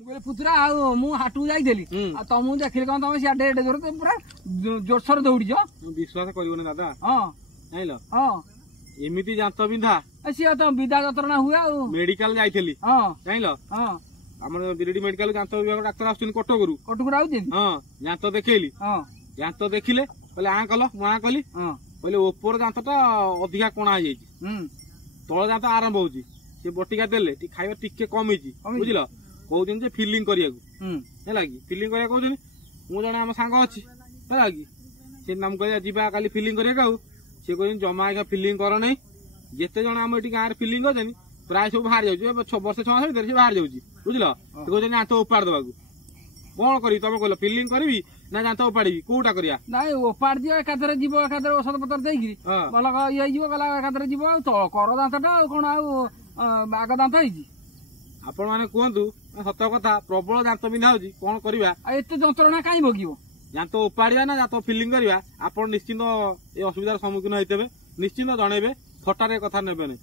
पुतुरा हाटू जाइली तुमको देखिले कौन तुम सियाडे एडे जोर पूरा जोरसोर दौड़ीज विश्वास कर दादा हाँ जाइल हाँ एमती दांत बिंधा सी तो विदा जंत्रणा हुए मेडिकल जाइली हाँ जाइल हाँ आम बिरडी मेडिकल दांत विभाग डाक्तर आसुन कटकरू कटकुर आउछन हाँ दांत देखली हाँ दांत देखिले कहले आ कल मु आ कली हाँ कहले ओपर दांतटा अधिका कणा हो तल दांत आरंभ होची से बटिका देले खाଇବା टिके कम होची बुझिल कहउछन जे फिलिंग करियाकू हैला कि फिलिंग करिया कहउछन मु जने हम सांग अछि हैला कि से नाम कहया जिबा काली फिलिंग करिया कहउ से कहउछन जमा आका फिलिंग कर नै जेते जण हम एटी गार फिलिंग करजनी प्राय सब बाहर जाउछ 6 वर्ष 6 मास भीतर से बाहर जाउछ बुझिल से कहउछन आ तो उपाड़ दबाकू कोन करी तमे कहलो फिलिंग करबी ना जानतो उपाड़बी कोटा करिया नाइ उपाड़ दियो एकाधरे जीव एकाधरे औषध पत्र देइगिरी भल ये जीव गला एकाधरे जीव तो कर दांतटा कोन आग दांत होइछि आपण माने कहंतु सत कथा प्रबल दांत बिंधा होछि कोन करबा एते जंत्रणा काई भोगिबो दांत उपाड़िया ना दांत फिलिंग करबा आपण निश्चित ए असुविधार सम्मुखीन होइतेबे निश्चित जणेबे थटारे कथा नेबे नै।